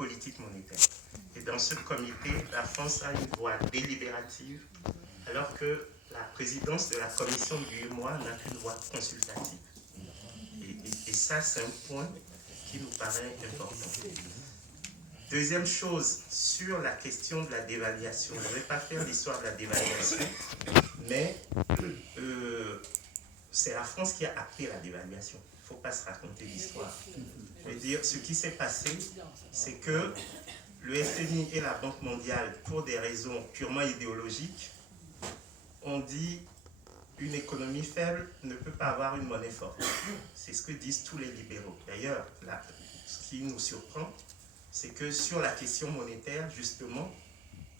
politique monétaire. Et dans ce comité, la France a une voix délibérative, alors que la présidence de la commission du UEMOA n'a qu'une voix consultative. Et ça, c'est un point qui nous paraît important. Deuxième chose, sur la question de la dévaluation. Je ne vais pas faire l'histoire de la dévaluation, mais c'est la France qui a acté la dévaluation. Il ne faut pas se raconter l'histoire. Je veux dire, ce qui s'est passé, c'est que le FMI et la Banque mondiale, pour des raisons purement idéologiques, ont dit une économie faible ne peut pas avoir une monnaie forte. C'est ce que disent tous les libéraux. D'ailleurs, ce qui nous surprend, c'est que sur la question monétaire, justement,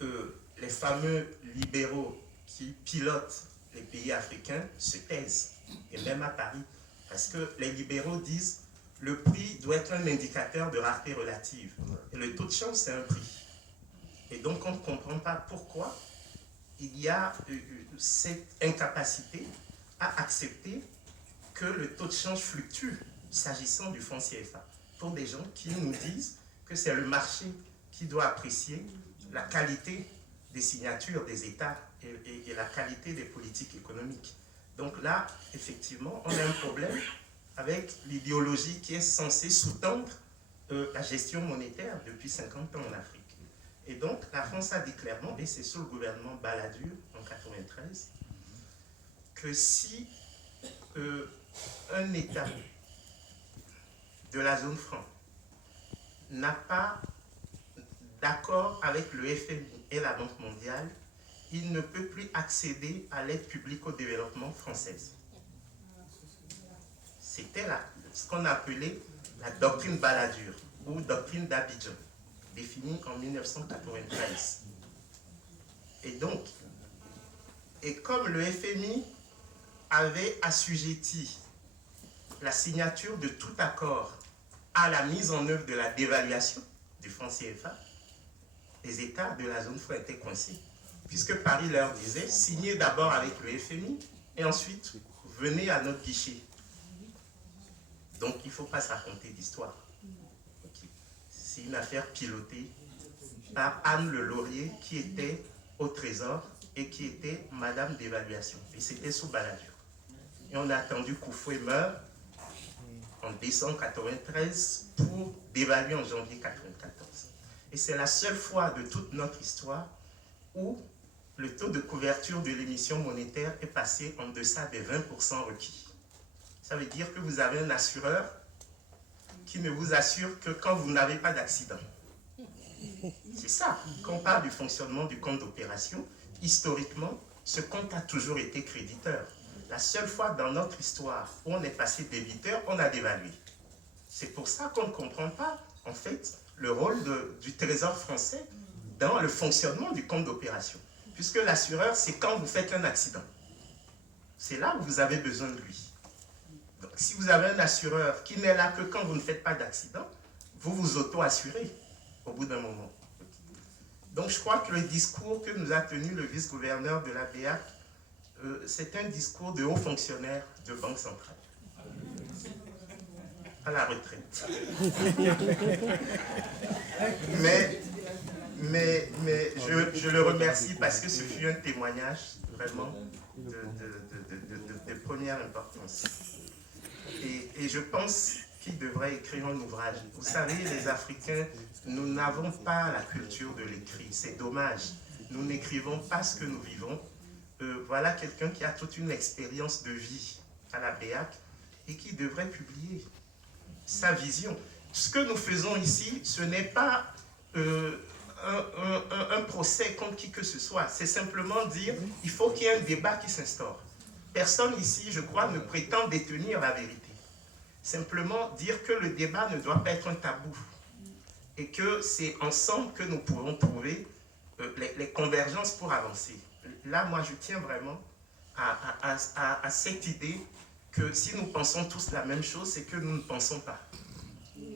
les fameux libéraux qui pilotent les pays africains se taisent, et même à Paris, parce que les libéraux disent le prix doit être un indicateur de rareté relative, et le taux de change, c'est un prix. Et donc, on ne comprend pas pourquoi il y a cette incapacité à accepter que le taux de change fluctue s'agissant du franc CFA, pour des gens qui nous disent que c'est le marché qui doit apprécier la qualité des signatures des États et la qualité des politiques économiques. Donc là, effectivement, on a un problème avec l'idéologie qui est censée sous-tendre la gestion monétaire depuis 50 ans en Afrique. Et donc, la France a dit clairement, et c'est sous le gouvernement Balladur en 1993, que si un État de la zone franc n'a pas d'accord avec le FMI et la Banque mondiale, il ne peut plus accéder à l'aide publique au développement française. C'était ce qu'on appelait la doctrine Balladur ou doctrine d'Abidjan, définie en 1993. Et donc, comme le FMI avait assujetti la signature de tout accord à la mise en œuvre de la dévaluation du franc CFA, les États de la zone franc étaient coincés. Puisque Paris leur disait, signez d'abord avec le FMI et ensuite venez à notre guichet. Donc il ne faut pas se raconter d'histoire. Okay. C'est une affaire pilotée par Anne Le Laurier qui était au Trésor et qui était Madame d'évaluation. Et c'était sous Balladur. Et on a attendu qu'Oufoué meure en décembre 1993 pour dévaluer en janvier 1994. Et c'est la seule fois de toute notre histoire où le taux de couverture de l'émission monétaire est passé en deçà des 20% requis. Ça veut dire que vous avez un assureur qui ne vous assure que quand vous n'avez pas d'accident. C'est ça. Quand on parle du fonctionnement du compte d'opération, historiquement, ce compte a toujours été créditeur. La seule fois dans notre histoire où on est passé débiteur, on a dévalué. C'est pour ça qu'on ne comprend pas, en fait, le rôle du Trésor français dans le fonctionnement du compte d'opération. Puisque l'assureur, c'est quand vous faites un accident. C'est là où vous avez besoin de lui. Donc, si vous avez un assureur qui n'est là que quand vous ne faites pas d'accident, vous vous auto-assurez au bout d'un moment. Donc, je crois que le discours que nous a tenu le vice-gouverneur de la BEAC, c'est un discours de haut fonctionnaire de Banque centrale. À la retraite. mais je le remercie parce que ce fut un témoignage vraiment de première importance. Et je pense qu'il devrait écrire un ouvrage. Vous savez, les Africains, nous n'avons pas la culture de l'écrit. C'est dommage. Nous n'écrivons pas ce que nous vivons. Voilà quelqu'un qui a toute une expérience de vie à la BEAC et qui devrait publier sa vision. Ce que nous faisons ici, ce n'est pas un procès contre qui que ce soit. C'est simplement dire il faut qu'il y ait un débat qui s'instaure. Personne ici, je crois, ne prétend détenir la vérité. Simplement dire que le débat ne doit pas être un tabou et que c'est ensemble que nous pourrons trouver les convergences pour avancer. Là, moi, je tiens vraiment à cette idée que si nous pensons tous la même chose, c'est que nous ne pensons pas.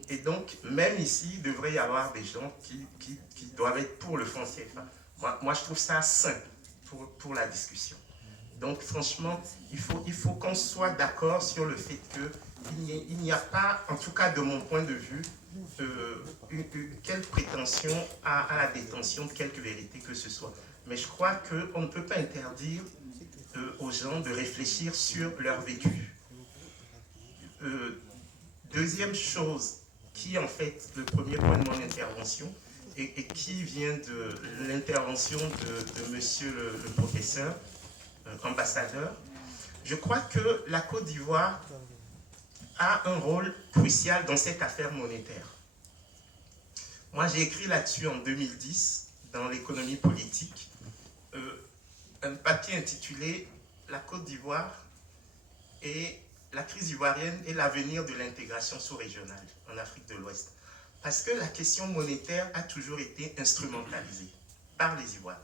Et donc, même ici, il devrait y avoir des gens qui doivent être pour le franc CFA. Moi, je trouve ça sain pour la discussion. Donc, franchement, il faut qu'on soit d'accord sur le fait qu'il n'y a pas, en tout cas de mon point de vue, quelle prétention à la détention de quelque vérité que ce soit. Mais je crois qu'on ne peut pas interdire aux gens de réfléchir sur leur vécu. Deuxième chose, qui est en fait le premier point de mon intervention, et qui vient de l'intervention de monsieur le professeur, ambassadeur, je crois que la Côte d'Ivoire a un rôle crucial dans cette affaire monétaire. Moi, j'ai écrit là-dessus en 2010, dans l'économie politique, un papier intitulé « La Côte d'Ivoire et la crise ivoirienne et l'avenir de l'intégration sous-régionale en Afrique de l'Ouest ». Parce que la question monétaire a toujours été instrumentalisée par les Ivoiriens.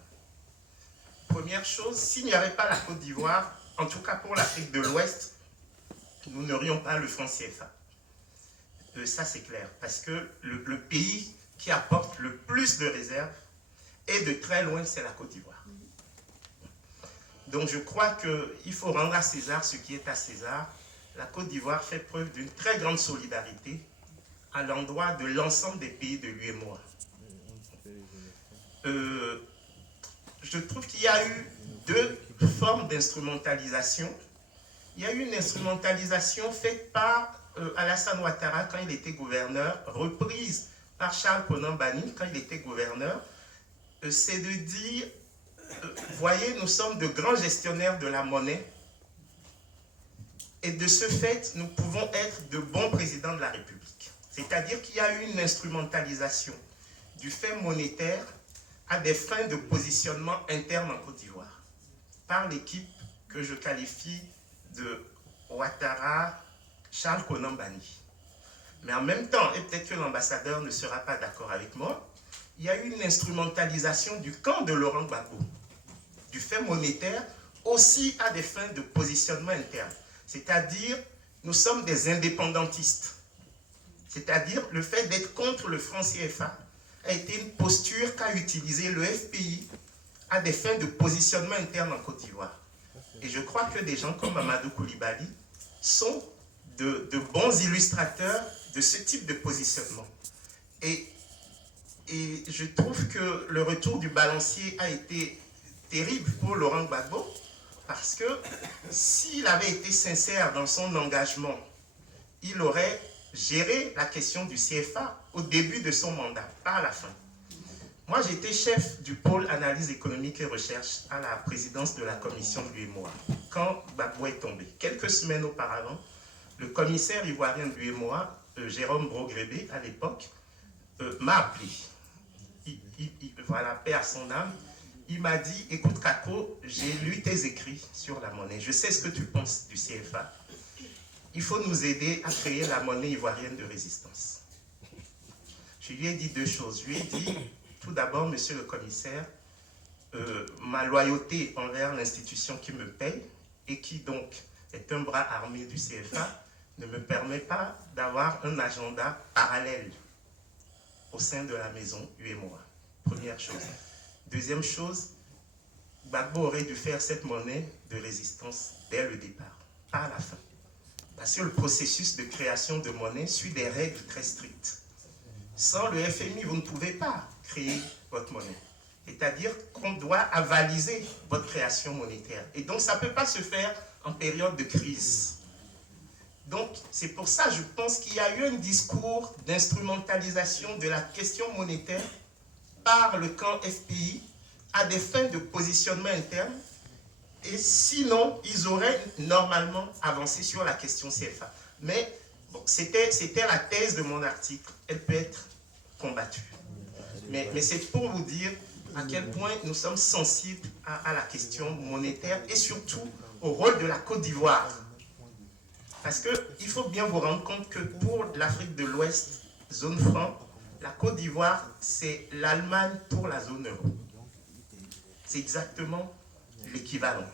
Première chose, s'il n'y avait pas la Côte d'Ivoire, en tout cas pour l'Afrique de l'Ouest, nous n'aurions pas le franc CFA. Ça, c'est clair. Parce que le pays qui apporte le plus de réserves, et de très loin, c'est la Côte d'Ivoire. Donc, je crois qu'il faut rendre à César ce qui est à César. La Côte d'Ivoire fait preuve d'une très grande solidarité à l'endroit de l'ensemble des pays de l'UEMOA. Je trouve qu'il y a eu deux formes d'instrumentalisation. Il y a eu une instrumentalisation faite par Alassane Ouattara quand il était gouverneur, reprise par Charles Konan Banny quand il était gouverneur. C'est de dire, voyez, nous sommes de grands gestionnaires de la monnaie et de ce fait, nous pouvons être de bons présidents de la République. C'est-à-dire qu'il y a eu une instrumentalisation du fait monétaire à des fins de positionnement interne en Côte d'Ivoire par l'équipe que je qualifie de Ouattara, Charles Konan Banny. Mais en même temps, et peut-être que l'ambassadeur ne sera pas d'accord avec moi, il y a eu une instrumentalisation du camp de Laurent Gbagbo, du fait monétaire, aussi à des fins de positionnement interne. C'est-à-dire, nous sommes des indépendantistes. C'est-à-dire, le fait d'être contre le franc CFA a été une posture qu'a utilisée le FPI à des fins de positionnement interne en Côte d'Ivoire. Et je crois que des gens comme Amadou Koulibaly sont de bons illustrateurs de ce type de positionnement. Et je trouve que le retour du balancier a été terrible pour Laurent Gbagbo, parce que s'il avait été sincère dans son engagement, il aurait géré la question du CFA au début de son mandat, pas à la fin. Moi, j'étais chef du pôle analyse économique et recherche à la présidence de la commission de l'UEMOA, quand Gbagbo est tombé. Quelques semaines auparavant, le commissaire ivoirien de l'UEMOA, Jérôme Brogrébé, à l'époque, m'a appelé. Voilà, paix à son âme. Il m'a dit, écoute Kako, j'ai lu tes écrits sur la monnaie. Je sais ce que tu penses du CFA. Il faut nous aider à créer la monnaie ivoirienne de résistance. Je lui ai dit deux choses. Je lui ai dit, tout d'abord, monsieur le commissaire, ma loyauté envers l'institution qui me paye et qui donc est un bras armé du CFA ne me permet pas d'avoir un agenda parallèle au sein de la maison UEMOA. Première chose. Deuxième chose, Gbagbo aurait dû faire cette monnaie de résistance dès le départ, pas à la fin. Parce que le processus de création de monnaie suit des règles très strictes. Sans le FMI, vous ne pouvez pas créer votre monnaie. C'est-à-dire qu'on doit avaliser votre création monétaire. Et donc, ça ne peut pas se faire en période de crise. Donc, c'est pour ça, je pense qu'il y a eu un discours d'instrumentalisation de la question monétaire par le camp FPI à des fins de positionnement interne. Et sinon, ils auraient normalement avancé sur la question CFA. Mais bon, c'était la thèse de mon article. Elle peut être combattue. Mais c'est pour vous dire à quel point nous sommes sensibles à la question monétaire et surtout au rôle de la Côte d'Ivoire. Parce qu'il faut bien vous rendre compte que pour l'Afrique de l'Ouest, zone franc, la Côte d'Ivoire, c'est l'Allemagne pour la zone euro. C'est exactement l'équivalent.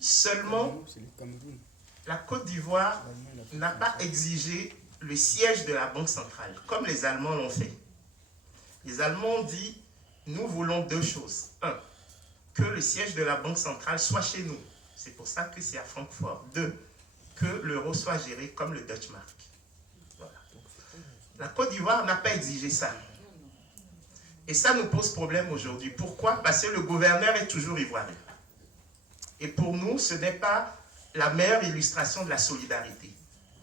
Seulement, la Côte d'Ivoire n'a pas exigé le siège de la Banque centrale, comme les Allemands l'ont fait. Les Allemands ont dit, nous voulons deux choses. Un, que le siège de la Banque centrale soit chez nous. C'est pour ça que c'est à Francfort. Deux, que l'euro soit géré comme le Deutsche Mark. Voilà. La Côte d'Ivoire n'a pas exigé ça. Et ça nous pose problème aujourd'hui. Pourquoi? Parce que le gouverneur est toujours ivoirien. Et pour nous, ce n'est pas la meilleure illustration de la solidarité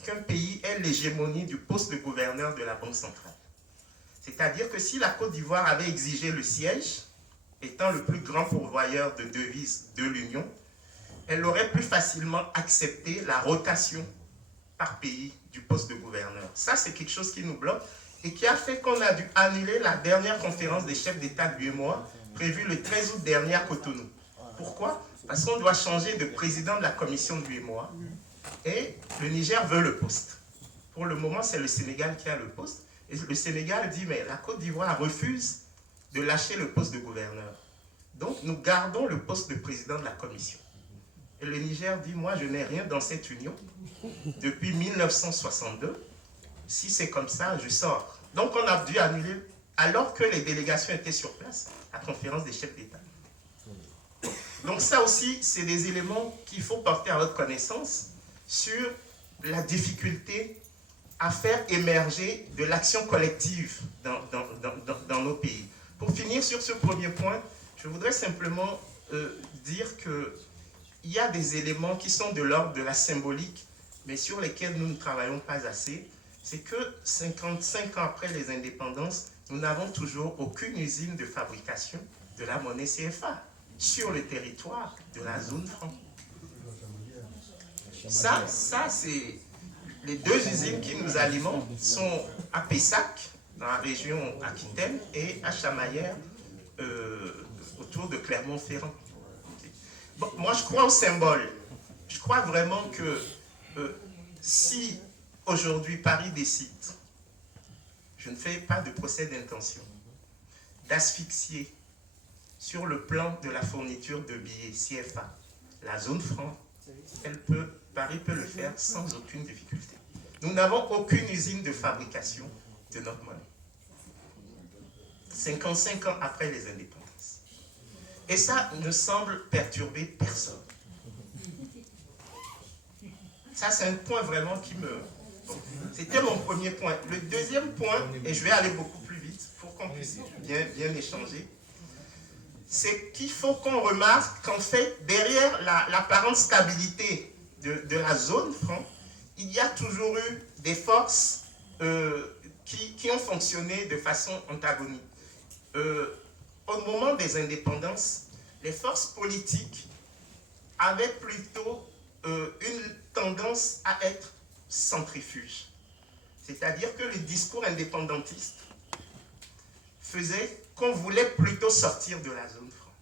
qu'un pays ait l'hégémonie du poste de gouverneur de la Banque centrale. C'est-à-dire que si la Côte d'Ivoire avait exigé le siège, étant le plus grand pourvoyeur de devises de l'Union, elle aurait plus facilement accepté la rotation par pays du poste de gouverneur. Ça, c'est quelque chose qui nous bloque et qui a fait qu'on a dû annuler la dernière conférence des chefs d'État de l'UEMOA prévue le 13 août dernier à Cotonou. Pourquoi? Parce qu'on doit changer de président de la commission de l'UEMOA et le Niger veut le poste. Pour le moment, c'est le Sénégal qui a le poste. Et le Sénégal dit, mais la Côte d'Ivoire refuse de lâcher le poste de gouverneur. Donc, nous gardons le poste de président de la commission. Et le Niger dit, moi, je n'ai rien dans cette union depuis 1962. Si c'est comme ça, je sors. Donc, on a dû annuler, alors que les délégations étaient sur place, la conférence des chefs d'État. Donc, ça aussi, c'est des éléments qu'il faut porter à votre connaissance sur la difficulté à faire émerger de l'action collective dans nos pays. Pour finir sur ce premier point, je voudrais simplement dire qu'il y a des éléments qui sont de l'ordre de la symbolique, mais sur lesquels nous ne travaillons pas assez. C'est que 55 ans après les indépendances, nous n'avons toujours aucune usine de fabrication de la monnaie CFA sur le territoire de la zone franc. Ça c'est... Les deux usines qui nous alimentent sont à Pessac, dans la région Aquitaine, et à Chamaillère, autour de Clermont-Ferrand. Bon, moi, je crois au symbole. Je crois vraiment que si aujourd'hui Paris décide, je ne fais pas de procès d'intention, d'asphyxier sur le plan de la fourniture de billets CFA, la zone franc, Paris peut le faire sans aucune difficulté. Nous n'avons aucune usine de fabrication de notre monnaie. 55 ans après les indépendances. Et ça ne semble perturber personne. Ça, c'est un point vraiment qui me... Bon, c'était mon premier point. Le deuxième point, et je vais aller beaucoup plus vite pour qu'on puisse bien échanger, c'est qu'il faut qu'on remarque qu'en fait, derrière l'apparente stabilité de la zone franc, il y a toujours eu des forces qui ont fonctionné de façon antagonique. Au moment des indépendances, les forces politiques avaient plutôt une tendance à être centrifuges. C'est-à-dire que les discours indépendantistes faisaient qu'on voulait plutôt sortir de la zone franc.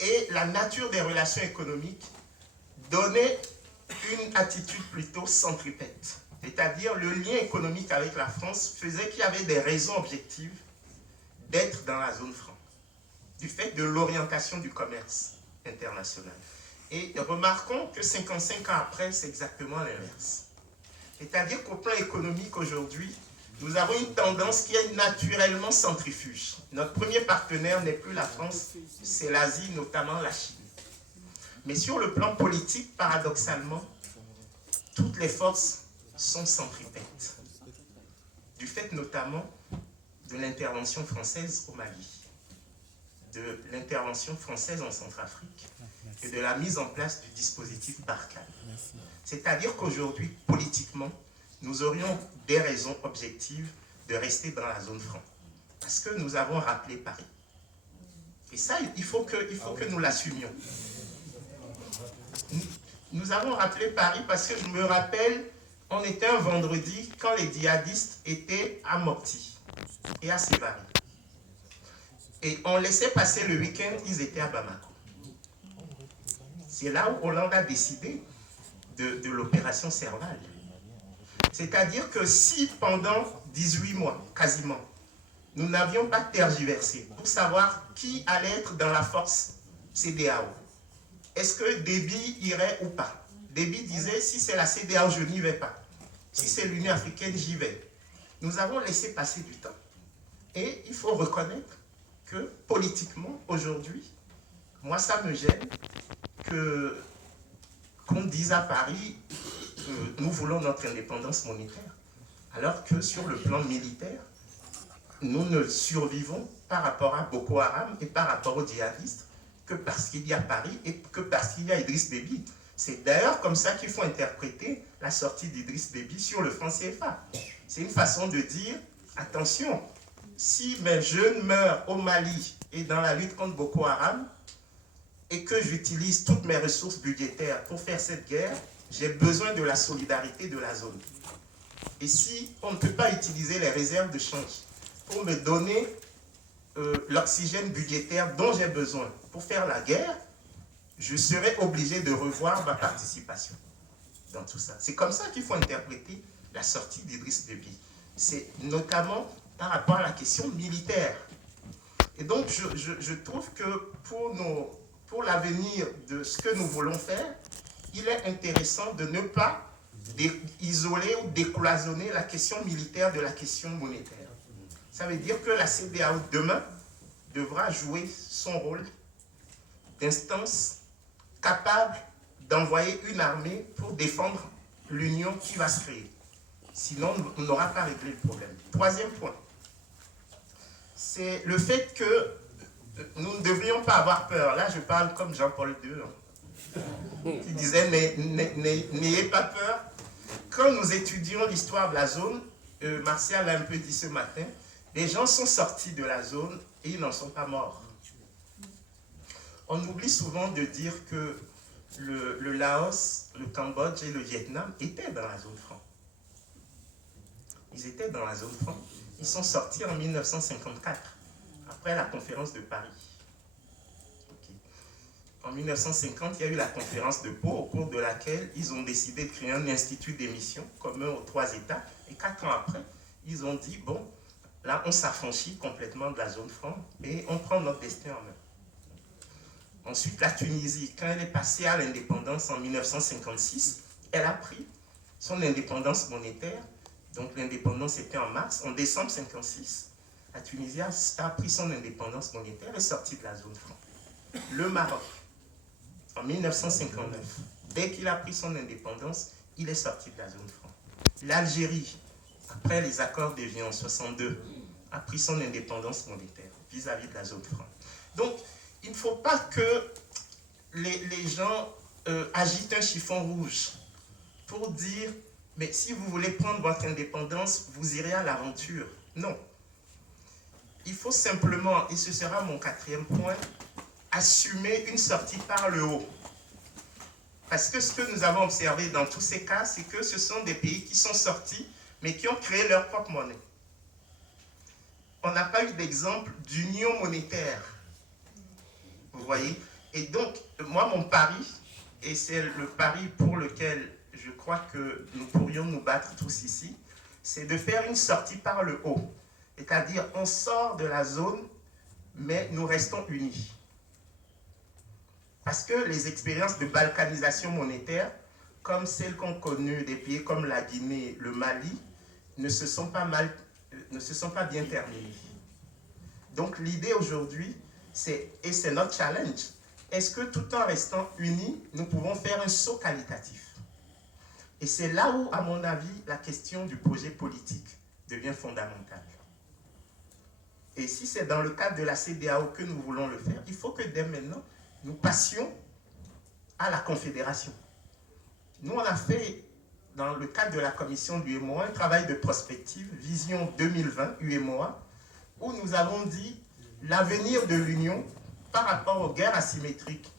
Et la nature des relations économiques donnait une attitude plutôt centripète. C'est-à-dire le lien économique avec la France faisait qu'il y avait des raisons objectives d'être dans la zone franc, du fait de l'orientation du commerce international. Et remarquons que 55 ans après, c'est exactement l'inverse. C'est-à-dire qu'au plan économique aujourd'hui, nous avons une tendance qui est naturellement centrifuge. Notre premier partenaire n'est plus la France, c'est l'Asie, notamment la Chine. Mais sur le plan politique, paradoxalement, toutes les forces sont centripètes. Du fait notamment de l'intervention française au Mali, de l'intervention française en Centrafrique et de la mise en place du dispositif Barkhane. C'est-à-dire qu'aujourd'hui, politiquement, nous aurions des raisons objectives de rester dans la zone franc. Parce que nous avons rappelé Paris. Et ça, il faut que nous l'assumions. Nous avons rappelé Paris parce que je me rappelle, on était un vendredi quand les djihadistes étaient à Mopti et à Sévaré. Et on laissait passer le week-end, ils étaient à Bamako. C'est là où Hollande a décidé de l'opération Serval. C'est-à-dire que si pendant 18 mois, quasiment, nous n'avions pas tergiversé pour savoir qui allait être dans la force CEDEAO, est-ce que Déby irait ou pas? Déby disait, si c'est la CEDEAO, je n'y vais pas. Si c'est l'Union africaine, j'y vais. Nous avons laissé passer du temps. Et il faut reconnaître que politiquement, aujourd'hui, moi, ça me gêne qu'on dise à Paris, nous voulons notre indépendance monétaire, Alors que sur le plan militaire, nous ne survivons par rapport à Boko Haram et par rapport aux djihadistes que parce qu'il y a Paris et que parce qu'il y a Idriss Déby. C'est d'ailleurs comme ça qu'il faut interpréter la sortie d'Idriss Déby sur le franc CFA. C'est une façon de dire, attention, si mes jeunes meurent au Mali et dans la lutte contre Boko Haram, et que j'utilise toutes mes ressources budgétaires pour faire cette guerre, j'ai besoin de la solidarité de la zone. Et si on ne peut pas utiliser les réserves de change pour me donner l'oxygène budgétaire dont j'ai besoin pour faire la guerre, je serai obligé de revoir ma participation dans tout ça. C'est comme ça qu'il faut interpréter la sortie d'Idriss Déby. C'est notamment par rapport à la question militaire. Et donc, je trouve que pour l'avenir de ce que nous voulons faire, il est intéressant de ne pas isoler ou décloisonner la question militaire de la question monétaire. Ça veut dire que la CEDEAO, demain, devra jouer son rôle d'instance capable d'envoyer une armée pour défendre l'union qui va se créer. Sinon, on n'aura pas réglé le problème. Troisième point, c'est le fait que nous ne devrions pas avoir peur. Là, je parle comme Jean-Paul II, qui disait « N'ayez pas peur ». Quand nous étudions l'histoire de la zone, Martial l'a un peu dit ce matin, les gens sont sortis de la zone et ils n'en sont pas morts. On oublie souvent de dire que le Laos, le Cambodge et le Vietnam étaient dans la zone franc. Ils étaient dans la zone franc. Ils sont sortis en 1954, après la conférence de Paris. Okay. En 1950, il y a eu la conférence de Pau, au cours de laquelle ils ont décidé de créer un institut d'émission commun aux 3 États. Et 4 ans après, ils ont dit, bon, là, on s'affranchit complètement de la zone franc et on prend notre destin en main. Ensuite, la Tunisie, quand elle est passée à l'indépendance en 1956, elle a pris son indépendance monétaire. Donc l'indépendance était en mars. En décembre 1956, la Tunisie a pris son indépendance monétaire et est sortie de la zone franc. Le Maroc, en 1959, dès qu'il a pris son indépendance, il est sorti de la zone franc. L'Algérie, après les accords d'Évian en 1962, a pris son indépendance monétaire vis-à-vis de la zone franc. Donc, il ne faut pas que les gens agitent un chiffon rouge pour dire « mais si vous voulez prendre votre indépendance, vous irez à l'aventure ». Non. Il faut simplement, et ce sera mon 4e point, assumer une sortie par le haut. Parce que ce que nous avons observé dans tous ces cas, c'est que ce sont des pays qui sont sortis, mais qui ont créé leur propre monnaie. On n'a pas eu d'exemple d'union monétaire. Vous voyez? Et donc, moi, mon pari, et c'est le pari pour lequel je crois que nous pourrions nous battre tous ici, c'est de faire une sortie par le haut. C'est-à-dire, on sort de la zone, mais nous restons unis. Parce que les expériences de balkanisation monétaire, comme celles qu'ont connues des pays comme la Guinée, le Mali, ne se sont pas bien terminées. Donc l'idée aujourd'hui, et c'est notre challenge, est-ce que tout en restant unis, nous pouvons faire un saut qualitatif? Et c'est là où, à mon avis, la question du projet politique devient fondamentale. Et si c'est dans le cadre de la CEDEAO que nous voulons le faire, il faut que dès maintenant, nous passions à la confédération. Nous, on a fait, dans le cadre de la commission de l'UEMOA, un travail de prospective, Vision 2020, UEMOA, où nous avons dit l'avenir de l'Union par rapport aux guerres asymétriques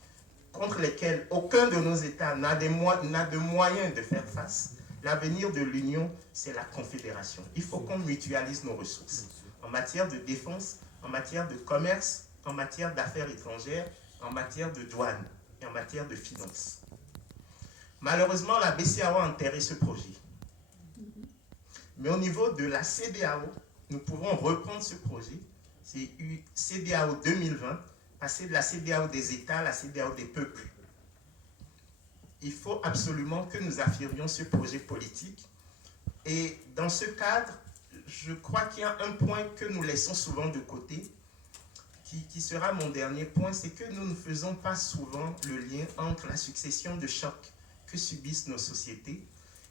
contre lesquelles aucun de nos États n'a de moyens de faire face. L'avenir de l'Union, c'est la confédération. Il faut qu'on mutualise nos ressources en matière de défense, en matière de commerce, en matière d'affaires étrangères, en matière de douane et en matière de finances. Malheureusement, la BCEAO a enterré ce projet. Mais au niveau de la CEDEAO, nous pouvons reprendre ce projet. C'est CEDEAO 2020, passer de la CEDEAO des États à la CEDEAO des peuples. Il faut absolument que nous affirmions ce projet politique. Et dans ce cadre, je crois qu'il y a un point que nous laissons souvent de côté, qui sera mon dernier point, c'est que nous ne faisons pas souvent le lien entre la succession de chocs que subissent nos sociétés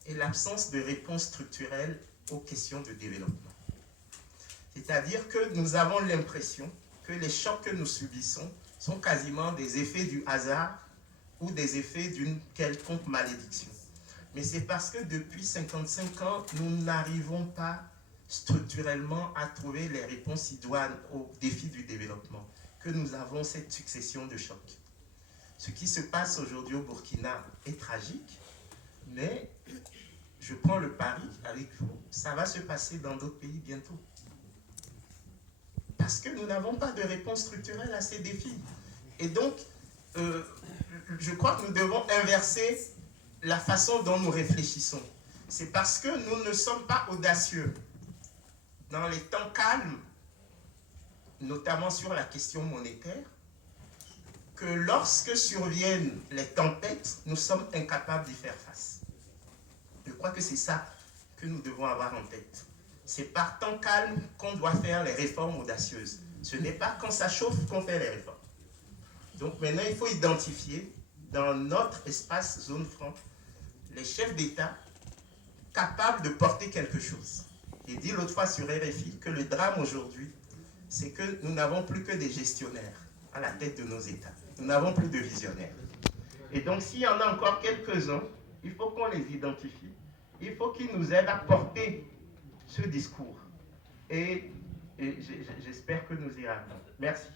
et l'absence de réponse structurelle aux questions de développement. C'est-à-dire que nous avons l'impression que les chocs que nous subissons sont quasiment des effets du hasard ou des effets d'une quelconque malédiction. Mais c'est parce que depuis 55 ans, nous n'arrivons pas structurellement à trouver les réponses idoines aux défis du développement, que nous avons cette succession de chocs. Ce qui se passe aujourd'hui au Burkina est tragique, mais je prends le pari avec vous, ça va se passer dans d'autres pays bientôt. Parce que nous n'avons pas de réponse structurelle à ces défis. Et donc, je crois que nous devons inverser la façon dont nous réfléchissons. C'est parce que nous ne sommes pas audacieux. Dans les temps calmes, notamment sur la question monétaire, que lorsque surviennent les tempêtes, nous sommes incapables d'y faire face. Je crois que c'est ça que nous devons avoir en tête. C'est par temps calme qu'on doit faire les réformes audacieuses. Ce n'est pas quand ça chauffe qu'on fait les réformes. Donc maintenant, il faut identifier dans notre espace zone franc les chefs d'État capables de porter quelque chose. J'ai dit l'autre fois sur RFI que le drame aujourd'hui, c'est que nous n'avons plus que des gestionnaires à la tête de nos États. Nous n'avons plus de visionnaires. Et donc, s'il y en a encore quelques-uns, il faut qu'on les identifie. Il faut qu'ils nous aident à porter ce discours. Et j'espère que nous y arriverons. Merci.